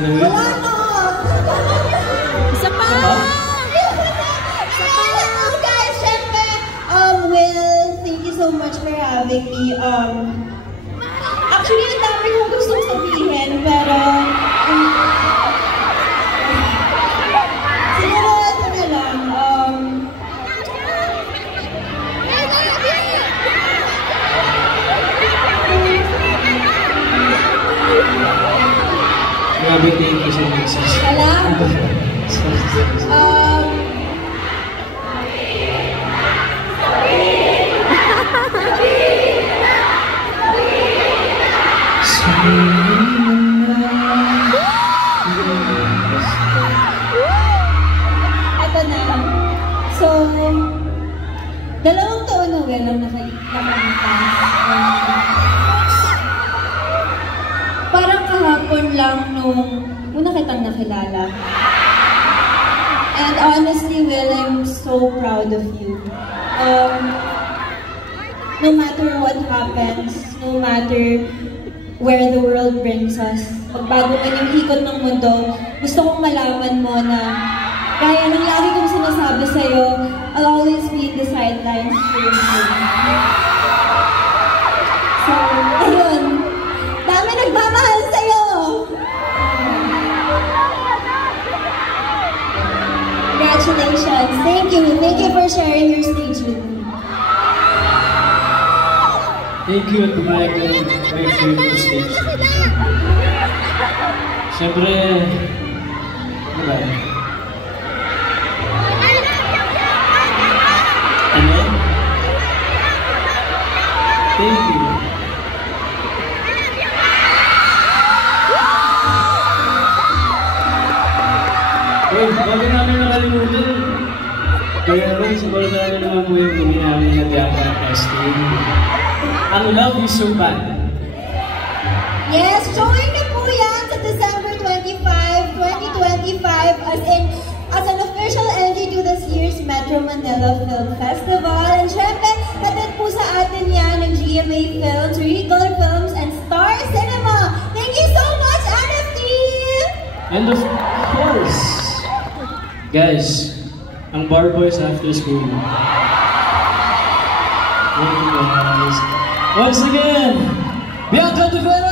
gagawin? Wala na! Isa pa! Guys, syempre, Will, thank you so much for having me. Actually, ang dami kong gustong sabihin, pero siguro ito na lang. Grabe, thank you so much. Ito na. So, 2 taon na Will ang nakalipas. Parang kahapon lang nung una kitang nakilala. And honestly, Will, I'm so proud of you. No matter what happens, no matter where the world brings us, pagbago man yung ikot ng mundo, gusto kong malaman mo na kaya ng lagi kong sinasabi sa'yo, I'll always be in the sidelines cheering you. So, ayun. Dami nagmamahal sa'yo! Congratulations! Thank you! Thank you for sharing your stage with me. Thank you at pumayag ka ng may free for stage. Siyempre, ano ba? Ano? Thank you. Uy, bago namin nakalimutan. Kaya rin, simulan namin naman po yung gawin namin na Diapa Testing. Ang Love You So Bad. Yes, join na po yan sa December 25, 2025 as an official entry to this year's Metro Manila Film Festival. And syempre, hatid po sa atin yan ng GMA Films, Regal Films, and Star Cinema. Thank you so much, NFT! And of course, guys, ang Bar Boys After School. Thank you guys. Once again, Bianca Tuvera!